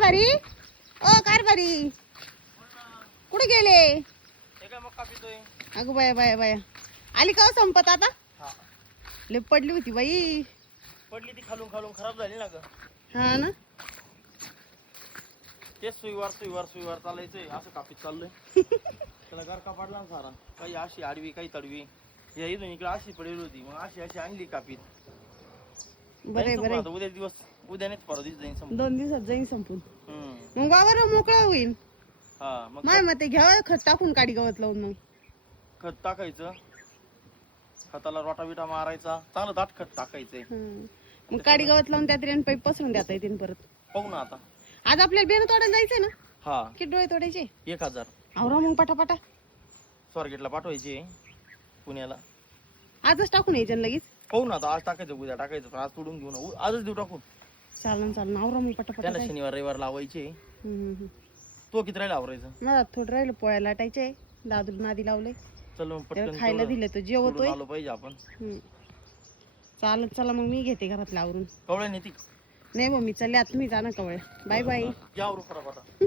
कारभारी ओ कारभारी कुठे गेले? अगं बाया बाया बाया आली का संपत आता? लय पडली होती बाई. पडली ती खालून खालून खराब झाली ना ग. हा ना तेच सुईवार चालायचंय असं कापीत चाललंय. त्याला गरका पडला ना सारा. काही अशी आडवी काही तडवी. या इथून इकडे अशी पडली होती मग अशी आणली कापीत. बरे बरे उद्या दिवस उद्यानेच परवा दिवस जाईन संपून. 2 दिवसात जाईन संपून. मग वावर मोकळा होईल. हा मग माय मते घ्यावं खत टाकून काडी गवत लावून. मग खत टाकायचं. खताला रोटाविटा मारायचा. चांगलं दाट खत टाकायचंय. मग काडी गवत लावून त्यात रेन पाईप पसरून देता येतील परत. पाहू ना आता. आज आपल्याला बेन तोडायला जायचंय ना? हा किती डोळे तोडायचे? 1000. आवरा मग पटापटा. स्वारगेटला पाठवायचे पुण्याला. आजच टाकून यायचं ना लगेच. पाहू ना आता. आज टाकायचं उद्या टाकायचं पण आज तोडून घेऊ ना. आजच देऊ टाकून. चालन आवरा मग पटापटा. त्याला शनिवार रविवार लावायचे. तो किती राहिला आवरायचं? मला थोडं राहिलं पोळ्या लाटायचे. दादू नादी लावले. चल मग पटकन खायला दिलं तर जेवतोय. आलो पाहिजे आपण. चालत चला मग मी घेते घरातलं आवरून. कवळ्या नेती नाही मग मी चालले आता. तुम्ही जा ना कवळे. Bye bye. या आवरू फटाफटा.